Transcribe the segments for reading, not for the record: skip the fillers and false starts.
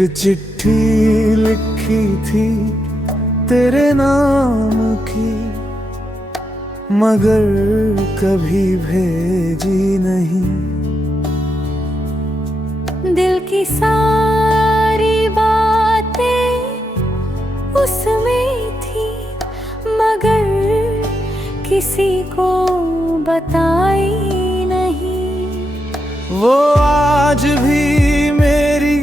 चिट्ठी लिखी थी तेरे नाम की, मगर कभी भेजी नहीं। दिल की सारी बातें उसमें थी, मगर किसी को बताई नहीं। वो आज भी मेरी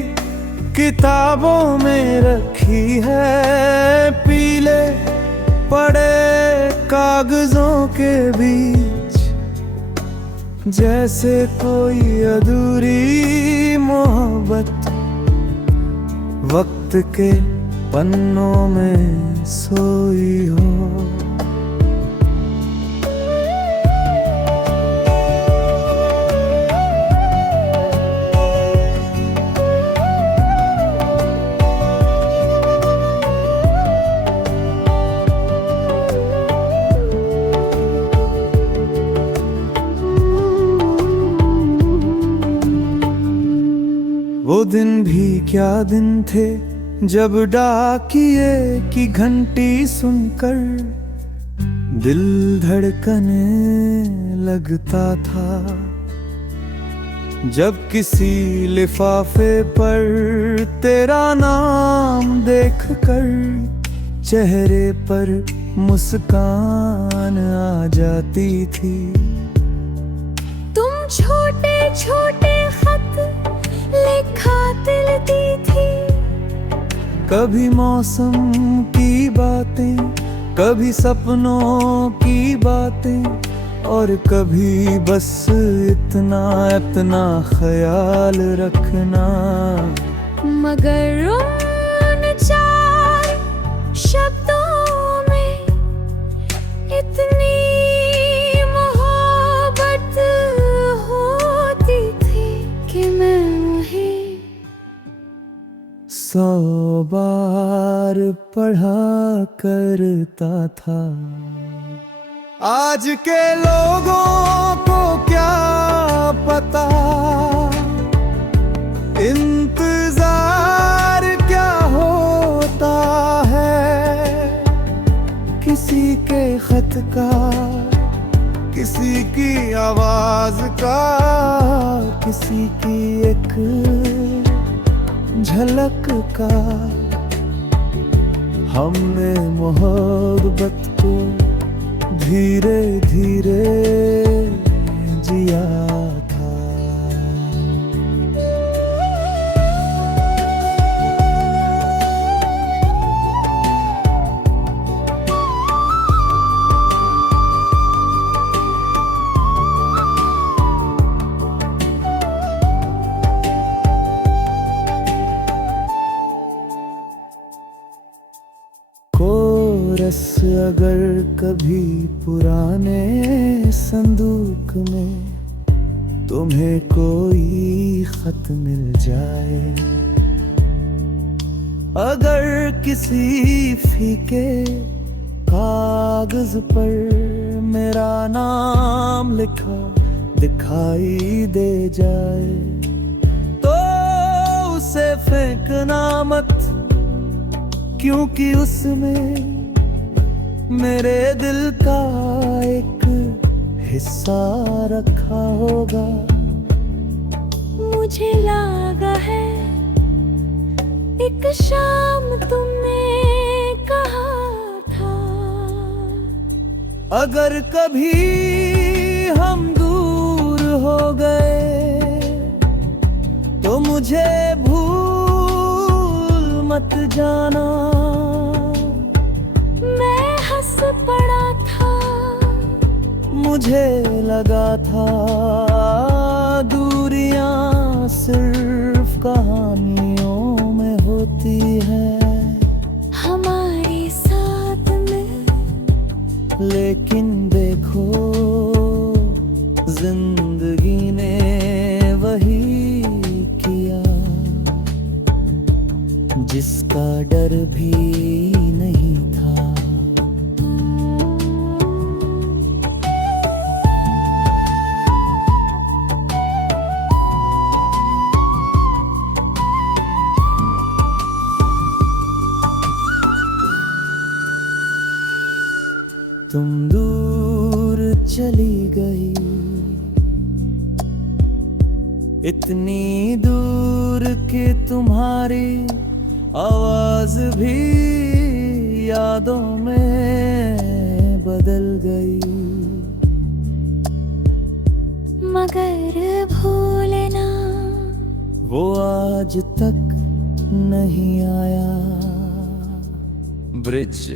किताबों में रखी है, पीले पड़े कागजों के बीच, जैसे कोई अधूरी मोहब्बत वक्त के पन्नों में सोई हो। वो दिन भी क्या दिन थे जब डाकिए की घंटी सुनकर दिल धड़कने लगता था, जब किसी लिफाफे पर तेरा नाम देखकर चेहरे पर मुस्कान आ जाती थी। तुम छोटे छोटे खत लिखा दिलती थी, कभी मौसम की बातें, कभी सपनों की बातें, और कभी बस इतना इतना ख्याल रखना। मगर उन चार शब्दों में इतनी मोहब्बत होती थी कि मैं 100 बार पढ़ा करता था। आज के लोगों को क्या पता, इंतजार क्या होता है, किसी के खत का, किसी की आवाज का, किसी की एक झलक का। हमने मोहब्बत को धीरे धीरे जिया था। कोरस अगर कभी पुराने संदूक में तुम्हें कोई खत मिल जाए, अगर किसी फीके कागज पर मेरा नाम लिखा दिखाई दे जाए, तो उसे फेंकना मत, क्योंकि उसमें मेरे दिल का एक हिस्सा रखा होगा। मुझे लगा है एक शाम तुमने कहा था, अगर कभी हम दूर हो गए तो मुझे भूल मत जाना। मैं हंस पड़ा था, मुझे लगा था दूरियां सिर्फ कहानियों में होती है, हमारे साथ में। लेकिन देखो जिंदगी ने वही किया जिसका डर भी नहीं था। तुम दूर चली गई, इतनी दूर कि तुम्हारी आवाज भी यादों में बदल गई। मगर भूलना वो आज तक नहीं आया। ब्रिज।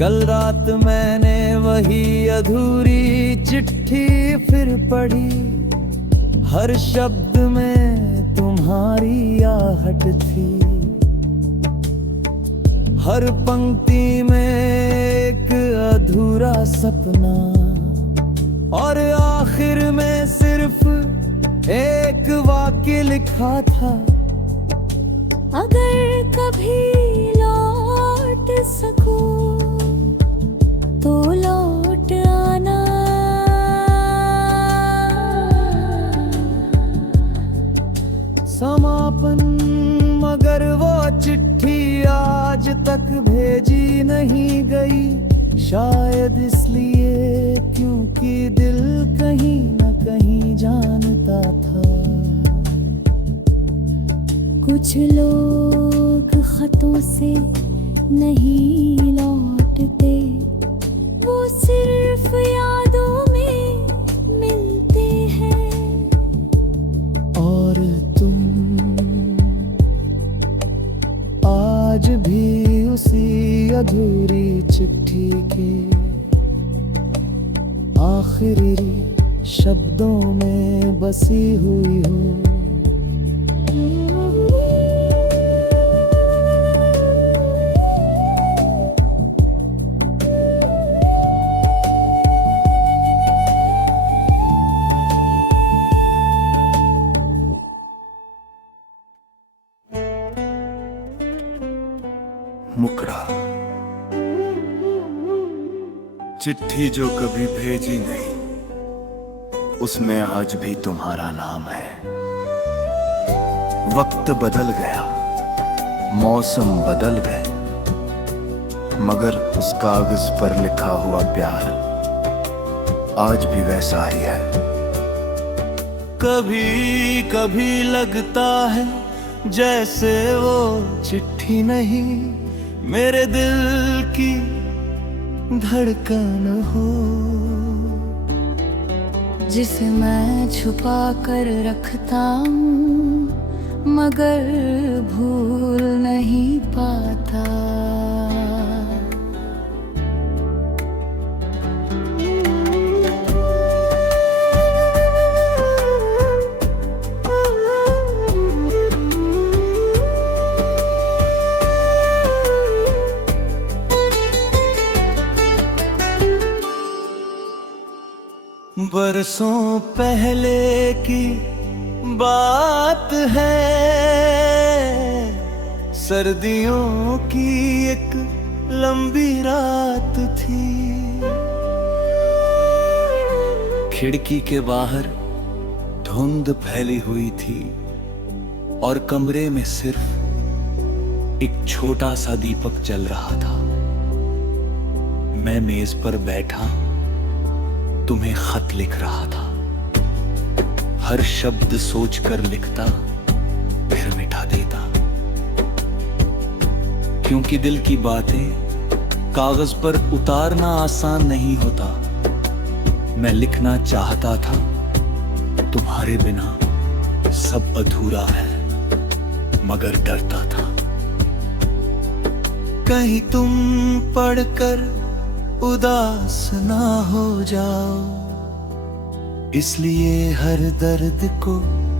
कल रात मैंने वही अधूरी चिट्ठी फिर पढ़ी, हर शब्द में तुम्हारी आहट थी, हर पंक्ति में एक अधूरा सपना, और आखिर में सिर्फ एक वाक्य लिखा था, अगर कभी लौट सकूं तो लौट आना। समापन। मगर वो चिट्ठी आज तक भेजी नहीं गई, शायद इसलिए क्योंकि दिल कहीं न कहीं जानता था। कुछ लोग खतों से नहीं लौटते, वो सिर्फ यादों में मिलते हैं। और तुम आज भी उसी अधूरी चिट्ठी के आखिरी शब्दों में बसी हुई हो। मुकड़ा। चिट्ठी जो कभी भेजी नहीं, उसमें आज भी तुम्हारा नाम है। वक्त बदल गया, मौसम बदल गए, मगर उस कागज पर लिखा हुआ प्यार आज भी वैसा ही है। कभी कभी लगता है जैसे वो चिट्ठी नहीं, मेरे दिल की धड़कन हो, जिसे मैं छुपा कर रखता हूँ मगर भूल नहीं पाता। बरसों पहले की बात है, सर्दियों की एक लंबी रात थी। खिड़की के बाहर धुंध फैली हुई थी और कमरे में सिर्फ एक छोटा सा दीपक जल रहा था। मैं मेज पर बैठा तुम्हें खत लिख रहा था, हर शब्द सोचकर लिखता फिर मिटा देता, क्योंकि दिल की बातें कागज पर उतारना आसान नहीं होता। मैं लिखना चाहता था, तुम्हारे बिना सब अधूरा है, मगर डरता था कहीं तुम पढ़कर उदास ना हो जाओ, इसलिए हर दर्द को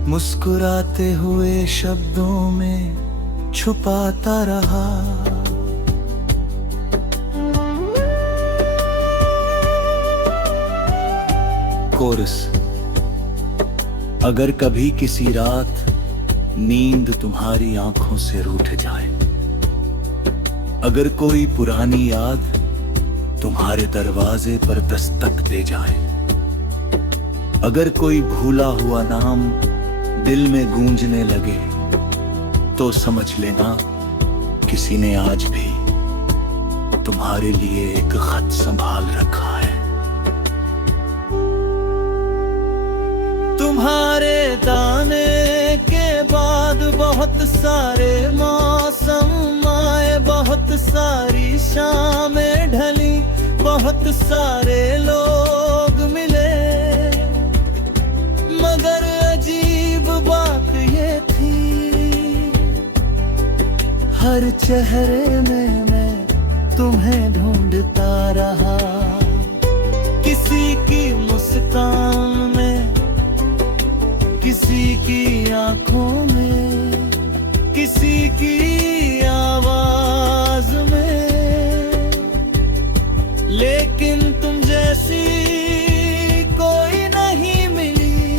मुस्कुराते हुए शब्दों में छुपाता रहा। कोरस। अगर कभी किसी रात नींद तुम्हारी आंखों से रूठ जाए, अगर कोई पुरानी याद तुम्हारे दरवाजे पर दस्तक दे जाए, अगर कोई भूला हुआ नाम दिल में गूंजने लगे, तो समझ लेना किसी ने आज भी तुम्हारे लिए एक खत संभाल रखा है। तुम्हारे दाने के बाद बहुत सारे मौसम आए, बहुत सारी शामें ढली, बहुत सारे लोग मिले, मगर अजीब बात ये थी, हर चेहरे में मैं तुम्हें ढूंढता रहा। किसी की मुस्कान में, किसी की आंखों में, किसी की आवाज में, लेकिन तुम जैसी कोई नहीं मिली।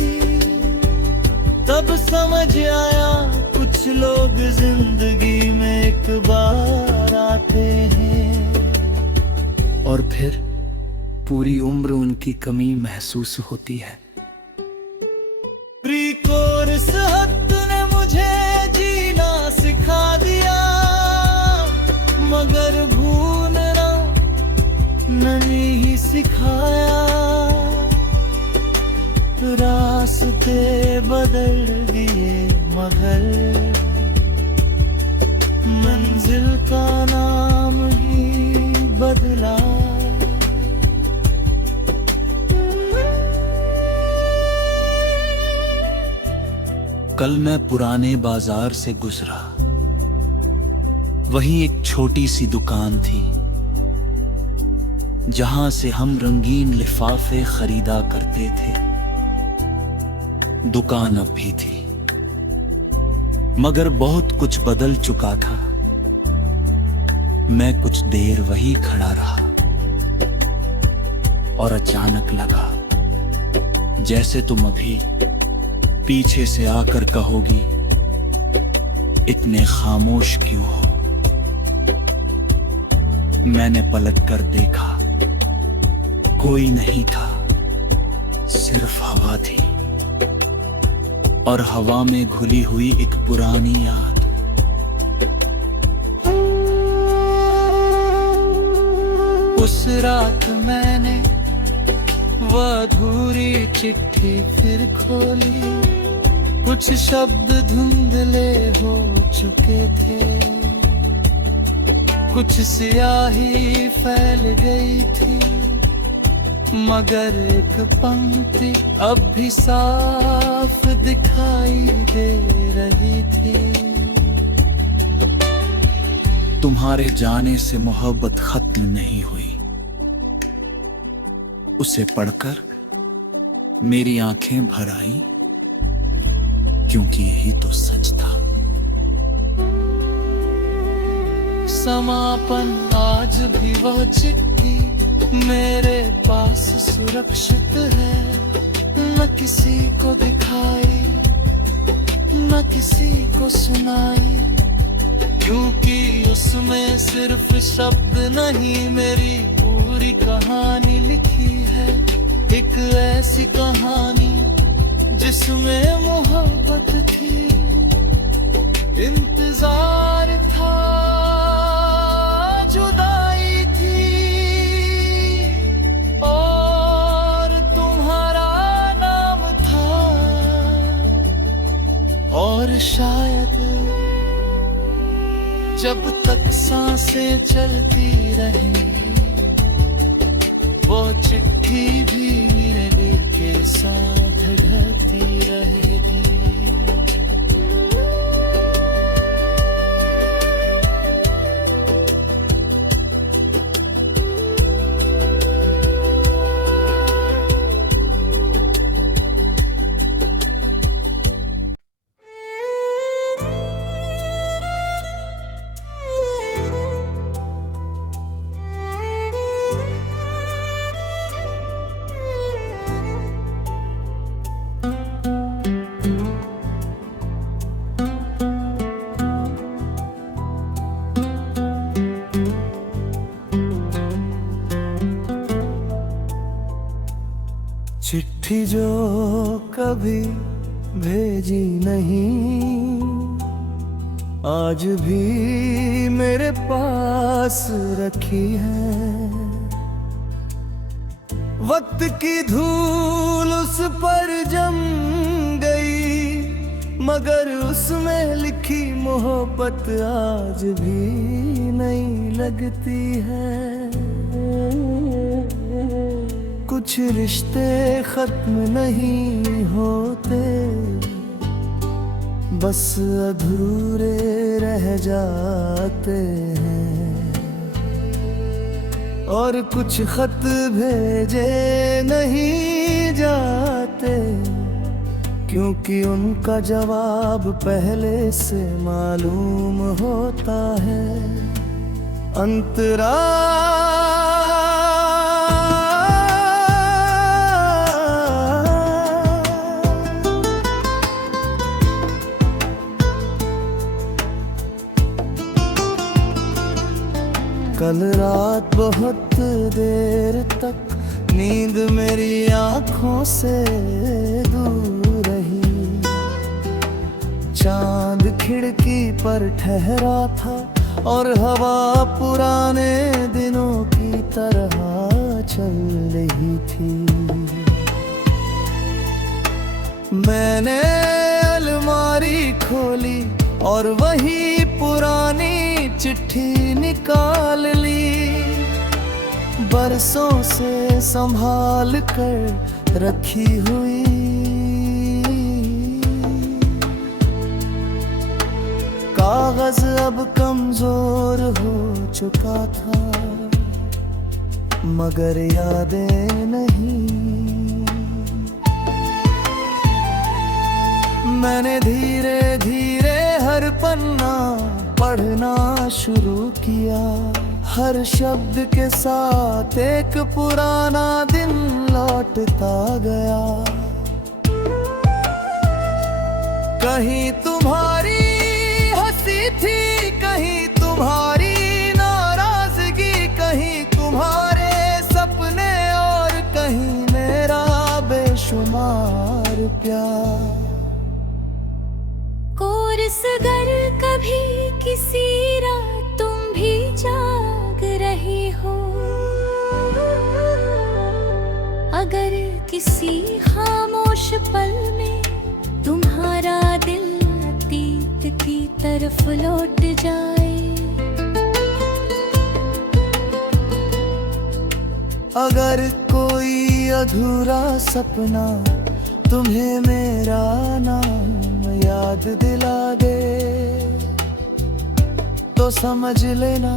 तब समझ आया कुछ लोग जिंदगी में एक बार आते हैं और फिर पूरी उम्र उनकी कमी महसूस होती है। प्री-कोर्स हद ने मुझे जीना सिखा दिया, मगर भूलना नहीं सिखाया। रास्ते बदल दिए मगर मंजिल का नाम ही बदला। कल मैं पुराने बाजार से गुजरा। वहीं एक छोटी सी दुकान थी जहां से हम रंगीन लिफाफे खरीदा करते थे। दुकान अब भी थी, मगर बहुत कुछ बदल चुका था। मैं कुछ देर वही खड़ा रहा और अचानक लगा जैसे तुम अभी पीछे से आकर कहोगी, इतने खामोश क्यों हो। मैंने पलट कर देखा, कोई नहीं था, सिर्फ हवा थी और हवा में घुली हुई एक पुरानी याद। उस रात मैंने वह अधूरी चिट्ठी फिर खोली, कुछ शब्द धुंधले हो चुके थे, कुछ स्याही फैल गई थी, मगर एक पंक्ति अब भी साफ दिखाई दे रही थी। तुम्हारे जाने से मोहब्बत खत्म नहीं हुई। उसे पढ़कर मेरी आंखें भर आई, क्योंकि यही तो सच था। समापन आज भी वह चिट्ठी मेरे पास सुरक्षित है, न किसी को दिखाई, न किसी को सुनाई, क्योंकि उसमें सिर्फ शब्द नहीं मेरी पूरी कहानी लिखी है। एक ऐसी कहानी जिसमें मोहब्बत थी, इंतजार था, जुदाई थी और तुम्हारा नाम था। और शायद जब तक सांसें चलती रहेंगी, वो चिट्ठी भी मेरे दिल के साथ ढलती रहेगी। चिट्ठी जो कभी भेजी नहीं, आज भी मेरे पास रखी है। वक्त की धूल उस पर जम गई, मगर उसमें लिखी मोहब्बत आज भी नहीं लगती है। कुछ रिश्ते खत्म नहीं होते, बस अधूरे रह जाते हैं। और कुछ खत भेजे नहीं जाते, क्योंकि उनका जवाब पहले से मालूम होता है। अंतरा कल रात बहुत देर तक नींद मेरी आंखों से दूर रही। चांद खिड़की पर ठहरा था और हवा पुराने दिनों की तरह चल रही थी। मैंने अलमारी खोली और वही पुरानी चिट्ठी निकाल ली, बरसों से संभाल कर रखी हुई। कागज अब कमजोर हो चुका था, मगर यादें नहीं। मैंने धीरे धीरे हर पन्ना पढ़ना शुरू किया, हर शब्द के साथ एक पुराना दिन लौटता गया। कहीं तुम्हारी हंसी थी, कहीं तुम्हारी नाराजगी, कहीं तुम्हारे सपने और कहीं मेरा बेशुमार प्यार। कोरसगर कभी किसी रात तुम भी जाग रही हो, अगर किसी खामोश पल में तुम्हारा दिल अतीत की तरफ लौट जाए। अगर कोई अधूरा सपना तुम्हें मेरा नाम याद दिला दे, तो समझ लेना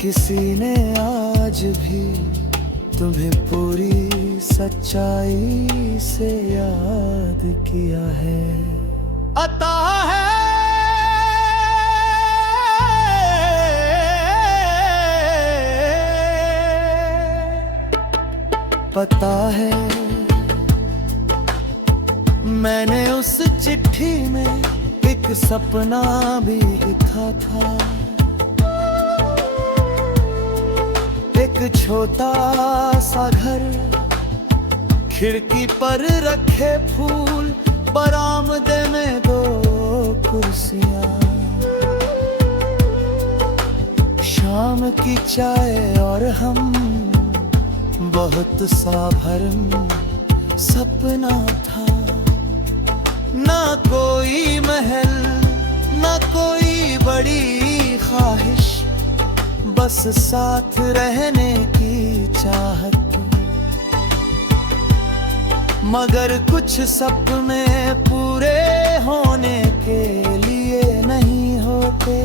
किसी ने आज भी तुम्हें पूरी सच्चाई से याद किया है। अता है पता है, मैंने उस चिट्ठी में एक सपना भी लिखा था। एक छोटा सा घर, खिड़की पर रखे फूल, बरामदे में 2 कुर्सियां, शाम की चाय और हम, बहुत सा भरम सपना था। ना कोई महल, ना कोई बड़ी ख्वाहिश, बस साथ रहने की चाहत। मगर कुछ सपने पूरे होने के लिए नहीं होते,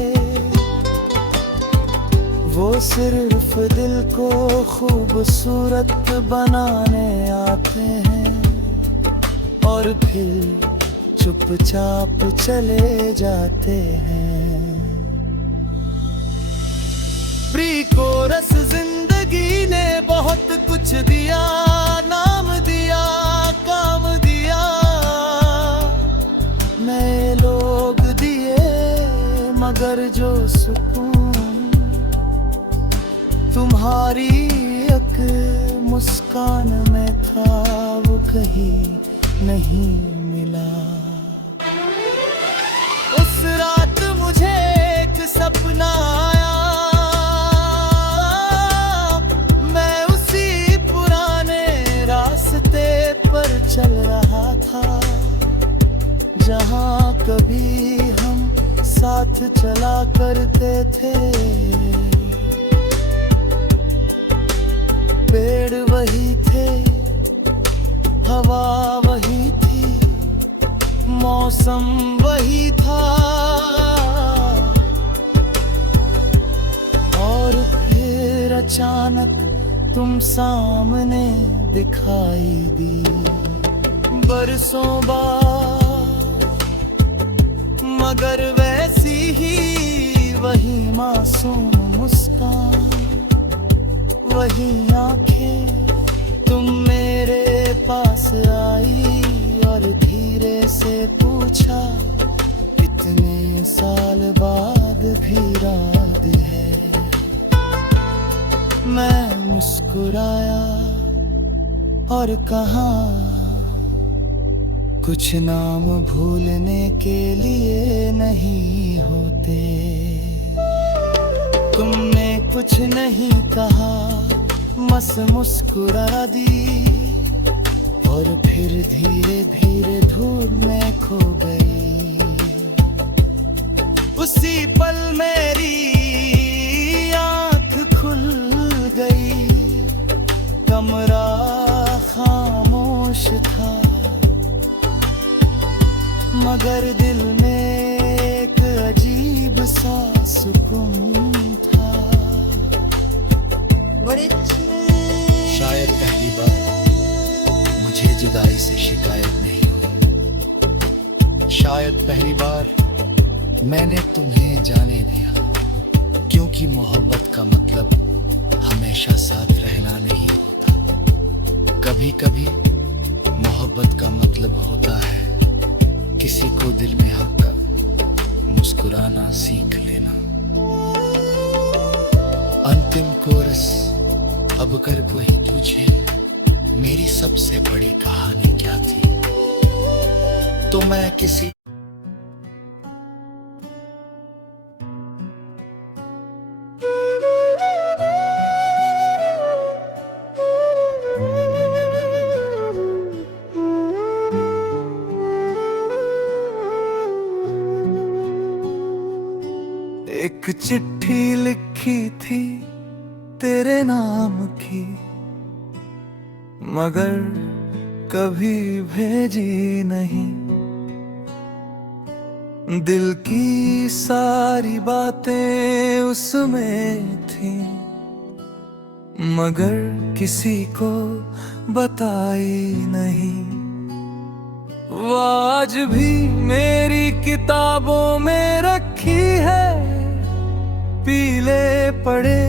वो सिर्फ दिल को खूबसूरत बनाने आते हैं और फिर चुपचाप चले जाते हैं। प्री कोरस जिंदगी ने बहुत कुछ दिया, नाम दिया, काम दिया, नए लोग दिए, मगर जो सुकून तुम्हारी एक मुस्कान में था, वो कहीं नहीं मिला। उस रात सपना आया, मैं उसी पुराने रास्ते पर चल रहा था, जहां कभी हम साथ चला करते थे। पेड़ वही थे, हवा वही थी, मौसम वही था, और फिर अचानक तुम सामने दिखाई दी। बरसों बाद मगर वैसी ही वही मासूम मुस्कान, वही आंखें, तुम मेरे पास आई और धीरे से पूछा, इतने साल बाद भी याद है। मैं मुस्कुराया और कहा, कुछ नाम भूलने के लिए नहीं होते। तुमने कुछ नहीं कहा, बस मुस्कुरा दी, और फिर धीरे धीरे धूल में खो गई। उसी पल मेरी आंख खुल गई, कमरा खामोश था, मगर दिल में एक अजीब सा सुकून था। शायद पहली बार मुझे जुदाई से शिकायत नहीं हुई, शायद पहली बार मैंने तुम्हें जाने दिया, क्योंकि मोहब्बत का मतलब हमेशा साथ रहना नहीं होता। कभी कभी मोहब्बत का मतलब होता है किसी को दिल में हक कर मुस्कुराना सीख लेना। अंतिम कोरस, अब कर कोई पूछे मेरी सबसे बड़ी कहानी क्या थी, तो मैं किसी एक चिट्ठी लिखी थी तेरे नाम की, मगर कभी भेजी नहीं। दिल की सारी बातें उसमें थी, मगर किसी को बताई नहीं। वो आज भी मेरी किताबों में रखी है, पीले पड़े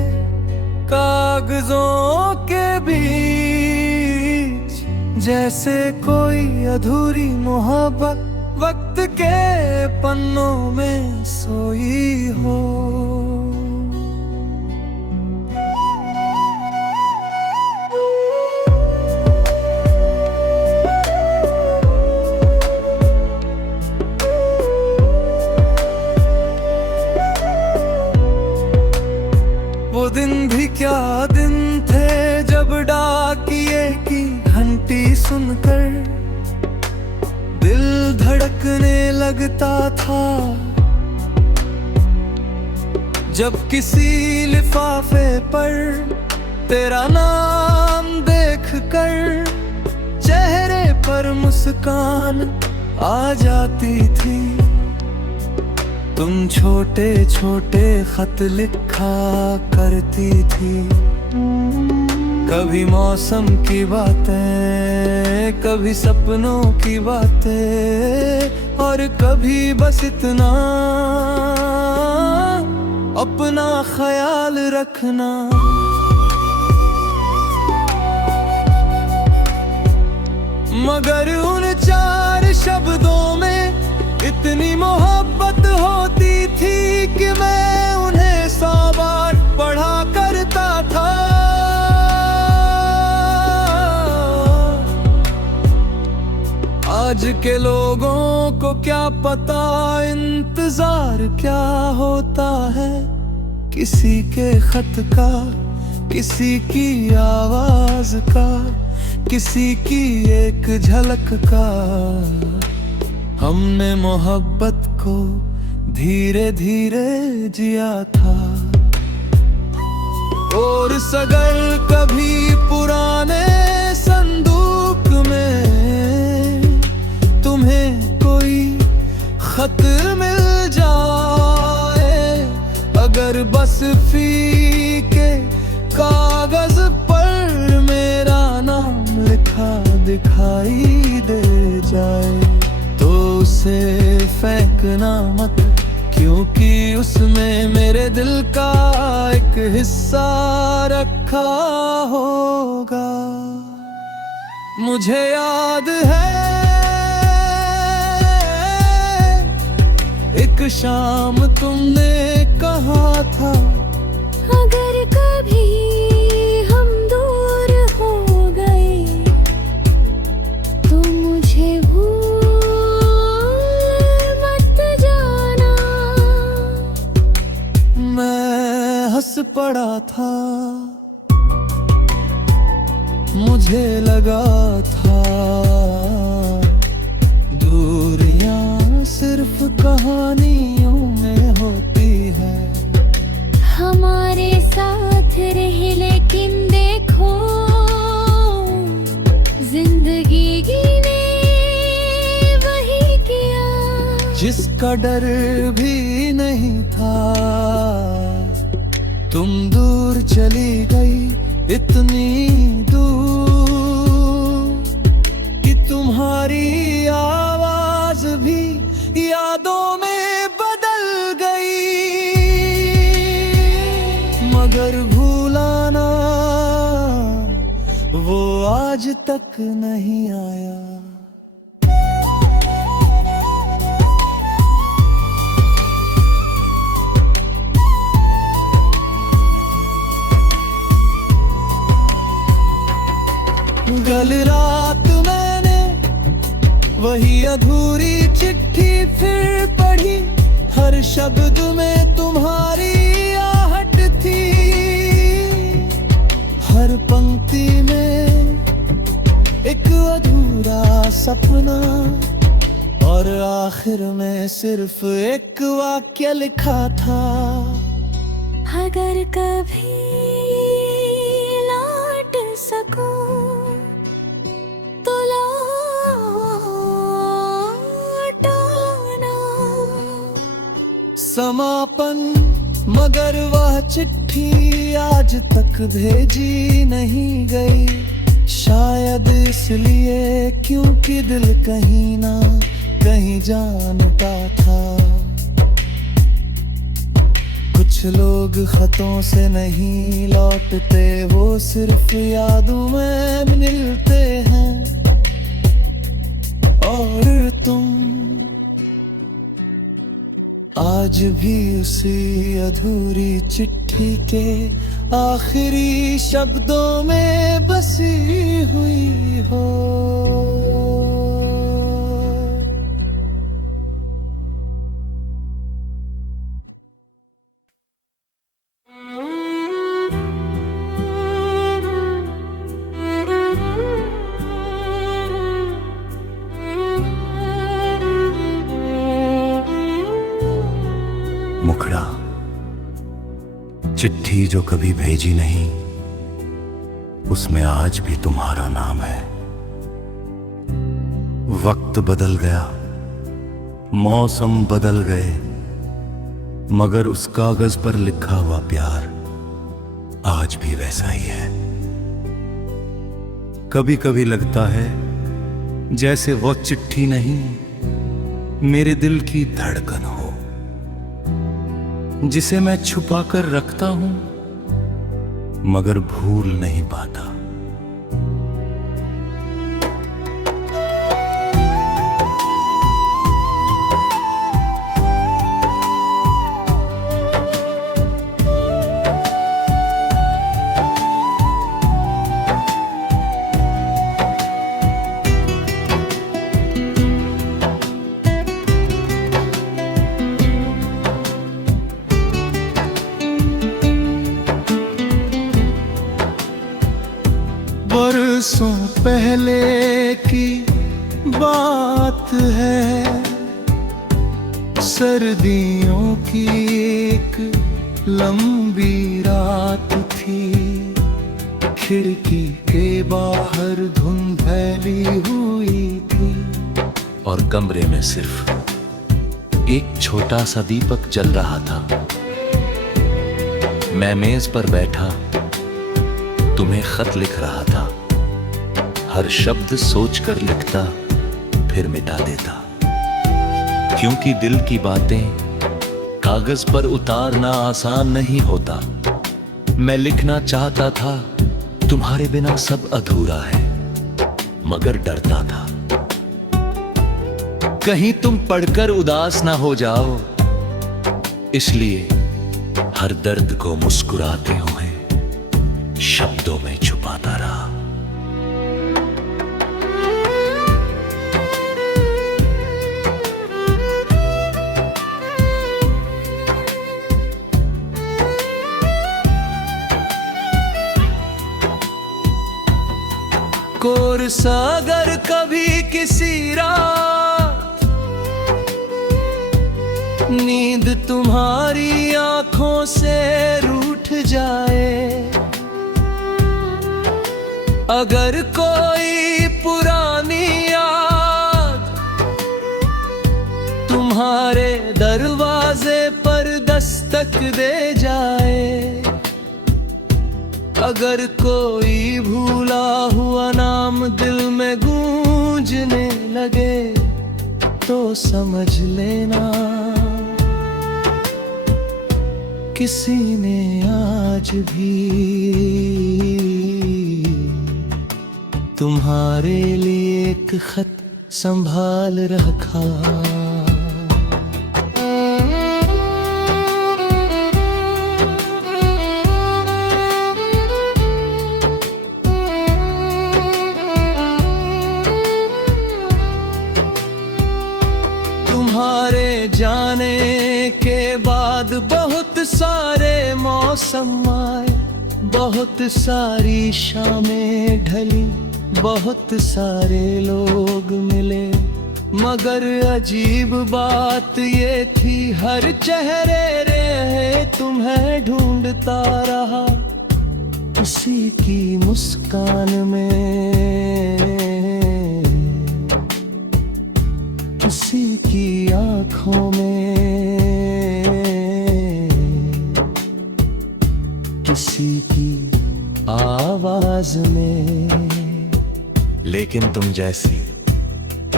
कागजों के बीच, जैसे कोई अधूरी मोहब्बत वक्त के पन्नों में सोई हो। वो दिन भी क्या दिन थे जब डाकिये की घंटी सुनकर दिल धड़कने लगता था, जब किसी लिफाफे पर तेरा नाम देखकर चेहरे पर मुस्कान आ जाती थी। तुम छोटे छोटे खत लिखा करती थी, कभी मौसम की बातें, कभी सपनों की बातें, और कभी बस इतना अपना ख्याल रखना। मगर उन चार शब्दों में इतनी मोहब्बत होती थी कि मैं उन्हें 100 बार पढ़ा करता था। आज आज के लोगों को क्या पता इंतजार क्या होता है, किसी के खत का, किसी की आवाज का, किसी की एक झलक का। हमने मोहब्बत को धीरे धीरे जिया था। और अगर कभी पुराने संदूक में तुम्हें कोई खत मिल जाए, अगर बस फीके कागज पर मेरा नाम लिखा दिखाई दे जाए, तो उसे फेंकना मत, क्योंकि उसमें मेरे दिल का एक हिस्सा रखा होगा। मुझे याद है एक शाम तुमने कहा था, अगर कभी हम दूर हो गए तो मुझे भूल मत जाना। मैं हंस पड़ा था, मुझे लगा था दूरियां सिर्फ कहानियों में होती है। हमारे साथ रहे लेकिन देखो जिंदगी ने वही किया जिसका डर भी नहीं था। तुम दूर चली गई इतनी दूर कि तुम्हारी आवाज भी यादों में बदल गई, मगर भूलाना वो आज तक नहीं आया। कल रात मैंने वही अधूरी चिट्ठी फिर पढ़ी, हर शब्द में तुम्हारी आहट थी, हर पंक्ति में एक अधूरा सपना, और आखिर में सिर्फ एक वाक्य लिखा था, अगर कभी लौट सकूं तो लौटाना। समापन, मगर वह चिट्ठी आज तक भेजी नहीं गई, शायद इसलिए क्योंकि दिल कहीं ना कहीं जानता था। कुछ लोग खतों से नहीं लौटते, वो सिर्फ यादों में मिलते हैं। और तुम आज भी उसी अधूरी चिट्ठी के आखिरी शब्दों में बसी हुई हो। मुखड़ा, चिट्ठी जो कभी भेजी नहीं, उसमें आज भी तुम्हारा नाम है। वक्त बदल गया, मौसम बदल गए, मगर उस कागज पर लिखा हुआ प्यार आज भी वैसा ही है। कभी कभी लगता है जैसे वो चिट्ठी नहीं, मेरे दिल की धड़कन हो, जिसे मैं छुपा कर रखता हूं मगर भूल नहीं पाता। बरसों पहले की बात है, सर्दियों की एक लंबी रात थी। खिड़की के बाहर धुंध फैली हुई थी और कमरे में सिर्फ एक छोटा सा दीपक जल रहा था। मैं मेज पर बैठा तुम्हें खत लिख रहा था। हर शब्द सोचकर लिखता फिर मिटा देता, क्योंकि दिल की बातें कागज पर उतारना आसान नहीं होता। मैं लिखना चाहता था तुम्हारे बिना सब अधूरा है, मगर डरता था कहीं तुम पढ़कर उदास ना हो जाओ। इसलिए हर दर्द को मुस्कुराते हुए शब्दों में छुपाता रहा। कोरसा अगर कभी किसी रात नींद तुम्हारी आंखों से रूठ जाए, अगर कोई पुरानी याद तुम्हारे दरवाजे पर दस्तक दे जाए, अगर कोई भूला हुआ नाम दिल में गूंजने लगे, तो समझ लेना किसी ने आज भी तुम्हारे लिए एक खत संभाल रखा। तुम्हारे जाने के बाद बहुत सारे मौसम आए, बहुत सारी शामें ढली, बहुत सारे लोग मिले, मगर अजीब बात ये थी हर चेहरे रे तुम्हें ढूंढता रहा। उसी की मुस्कान में, उसी की आंखों में, किसी की आवाज में। लेकिन तुम जैसी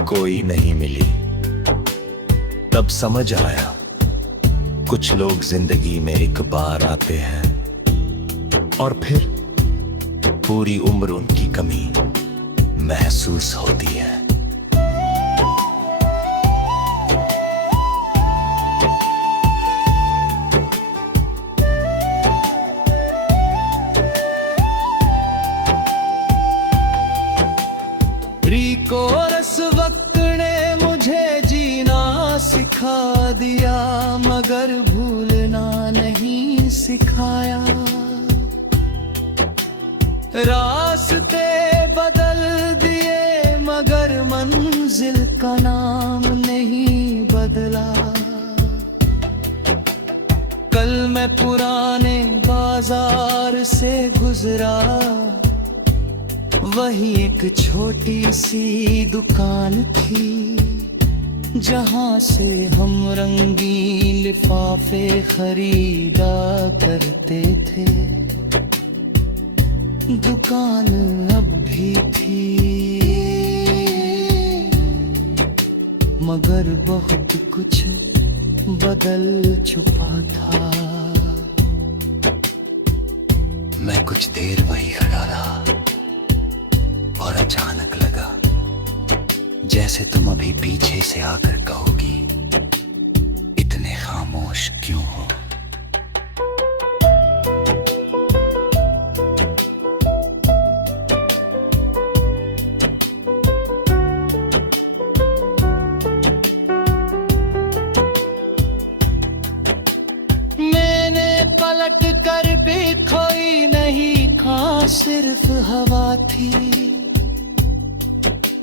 कोई नहीं मिली। तब समझ आया कुछ लोग जिंदगी में एक बार आते हैं और फिर पूरी उम्र उनकी कमी महसूस होती है। कोरस वक्त ने मुझे जीना सिखा दिया, मगर भूलना नहीं सिखाया। रास्ते बदल दिए मगर मंजिल का नाम नहीं बदला। कल मैं पुराने बाजार से गुजरा, वही एक छोटी सी दुकान थी, जहां से हम रंगीन लिफाफे खरीदा करते थे। दुकान अब भी थी, मगर बहुत कुछ बदल चुका था। मैं कुछ देर वही खड़ा रहा और अचानक लगा जैसे तुम अभी पीछे से आकर कहोगी, इतने खामोश क्यों हो। मैंने पलट कर भी खोई नहीं खास सिर्फ हवा थी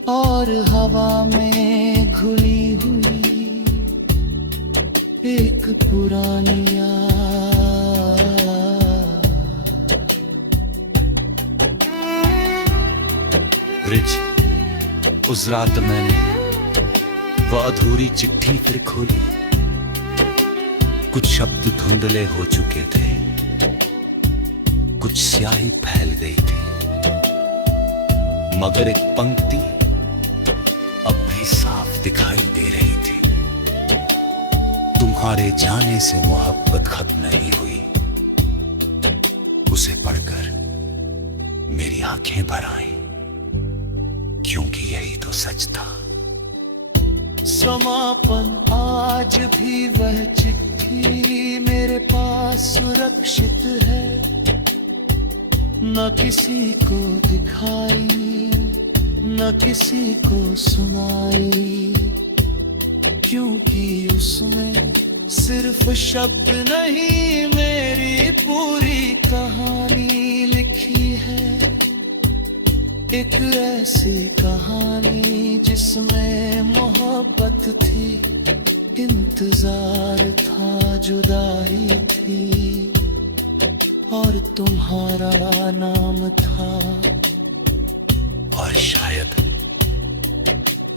और हवा में घुली हुई एक पुरानी याद। ब्रिज, उस रात मैंने वो अधूरी चिट्ठी फिर खोली। कुछ शब्द धुंधले हो चुके थे, कुछ स्याही फैल गई थी, मगर एक पंक्ति अब भी साफ दिखाई दे रही थी। तुम्हारे जाने से मोहब्बत खत्म नहीं हुई। उसे पढ़कर मेरी आंखें भर आईं, क्योंकि यही तो सच था। समापन आज भी वह चिट्ठी मेरे पास सुरक्षित है, न किसी को दिखाई न किसी को सुनाई, क्योंकि उसमें सिर्फ शब्द नहीं मेरी पूरी कहानी लिखी है। एक ऐसी कहानी जिसमें मोहब्बत थी, इंतजार था, जुदाई थी और तुम्हारा नाम था। और शायद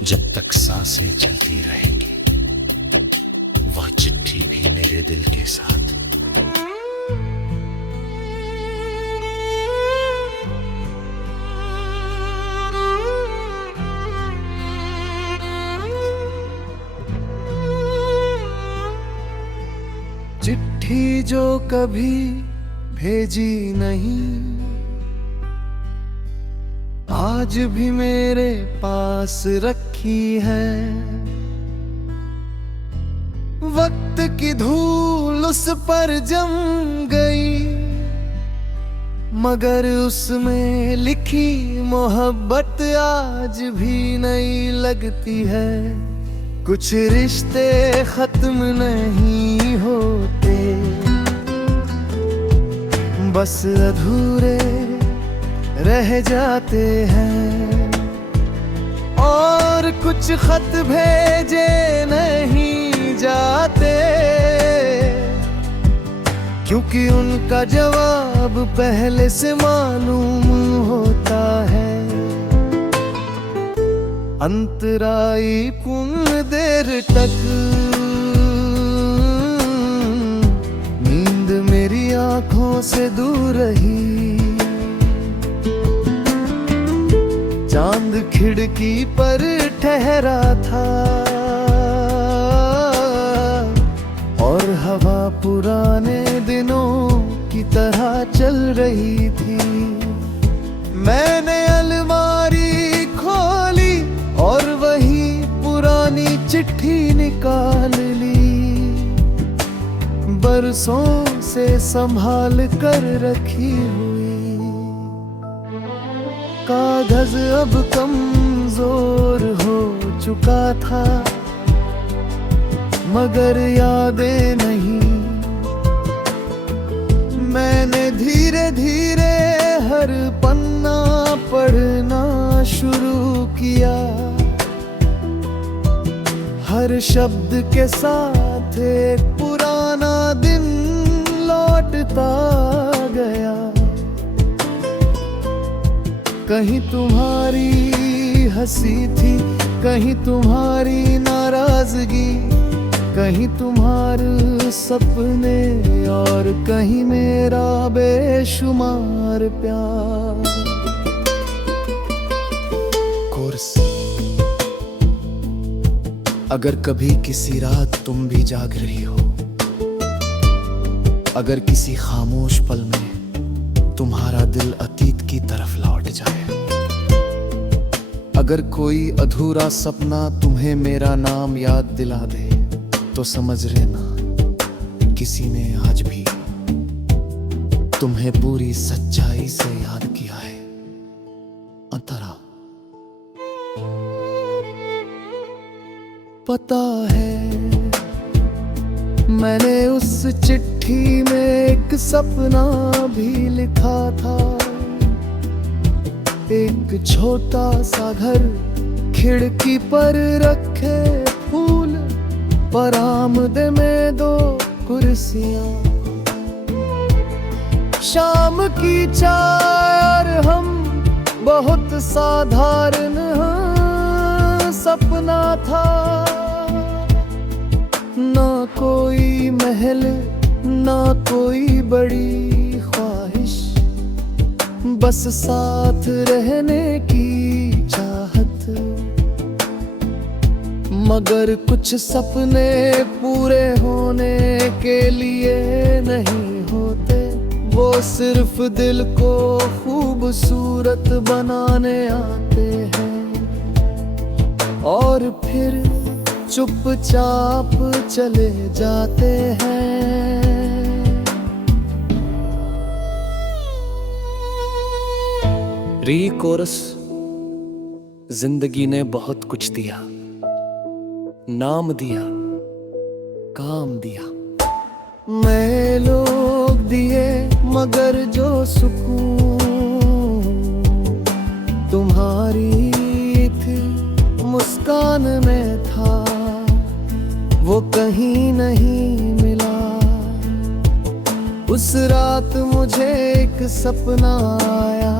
जब तक सांसें चलती रहेंगी, वह चिट्ठी भी मेरे दिल के साथ। चिट्ठी जो कभी भेजी नहीं, आज भी मेरे पास रखी है। वक्त की धूल उस पर जम गई, मगर उसमें लिखी मोहब्बत आज भी नहीं लगती है। कुछ रिश्ते खत्म नहीं होते, बस अधूरे रह जाते हैं। और कुछ खत भेजे नहीं जाते, क्योंकि उनका जवाब पहले से मालूम होता है। अंतराई कुछ देर तक नींद मेरी आंखों से दूर रही। चांद खिड़की पर ठहरा था और हवा पुराने दिनों की तरह चल रही थी। मैंने अलमारी खोली और वही पुरानी चिट्ठी निकाल ली, बरसों से संभाल कर रखी हुई। कागज अब कमजोर हो चुका था, मगर यादें नहीं। मैंने धीरे धीरे हर पन्ना पढ़ना शुरू किया, हर शब्द के साथ एक पुराना दिन लौटता गया। कहीं तुम्हारी हंसी थी, कहीं तुम्हारी नाराजगी, कहीं तुम्हारे सपने और कहीं मेरा बेशुमार प्यार। कोर्स, अगर कभी किसी रात तुम भी जाग रही हो, अगर किसी खामोश पल में तुम्हारा दिल अतीत की तरफ लौट जाए, अगर कोई अधूरा सपना तुम्हें मेरा नाम याद दिला दे, तो समझ लेना किसी ने आज भी तुम्हें पूरी सच्चाई से याद किया है। अंतरा, पता है मैंने उस चिट्ठी में एक सपना भी लिखा था, एक छोटा सा घर, खिड़की पर रखे फूल, बरामदे में 2 कुर्सियां, शाम की चाय और हम बहुत साधारण सपना था। ना कोई महल, ना कोई बड़ी ख्वाहिश, बस साथ रहने की चाहत। मगर कुछ सपने पूरे होने के लिए नहीं होते, वो सिर्फ दिल को खूबसूरत बनाने आते हैं और फिर चुपचाप चले जाते हैं। री कोरस, जिंदगी ने बहुत कुछ दिया, नाम दिया, काम दिया। मैं लोग दिए मगर जो सुकून तुम्हारी थी मुस्कान में था, वो कहीं नहीं मिला। उस रात मुझे एक सपना आया,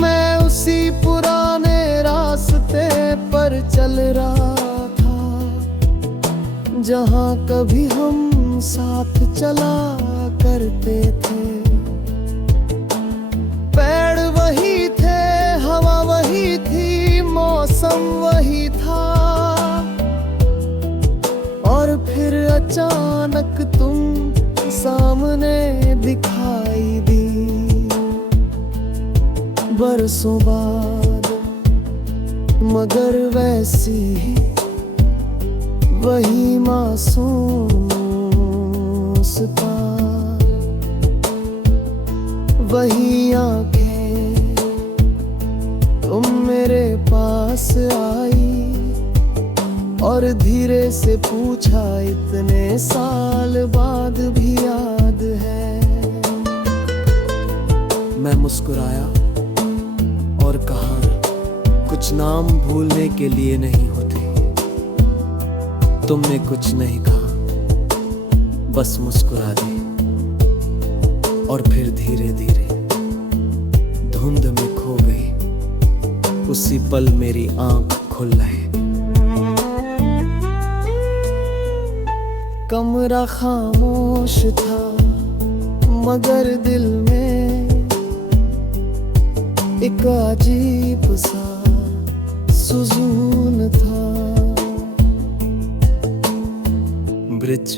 मैं उसी पुराने रास्ते पर चल रहा था जहाँ कभी हम साथ चला करते थे। पेड़ वही थे, हवा वही थी, मौसम वही था, और फिर अचानक तुम सामने दिखाई दी। बरसों बाद मगर वैसी ही वही मासूम मुस्कान, वही आंखें, तुम मेरे पास आई और धीरे से पूछा, इतने साल बाद भी याद है। मैं मुस्कुराया और कहा, कुछ नाम भूलने के लिए नहीं होते। तुमने कुछ नहीं कहा, बस मुस्कुरा दी और फिर धीरे धीरे धुंध में खो गई। उसी पल मेरी आंख खुल रही। कमरा खामोश था मगर दिल में एक अजीब सा सुजून था। ब्रिज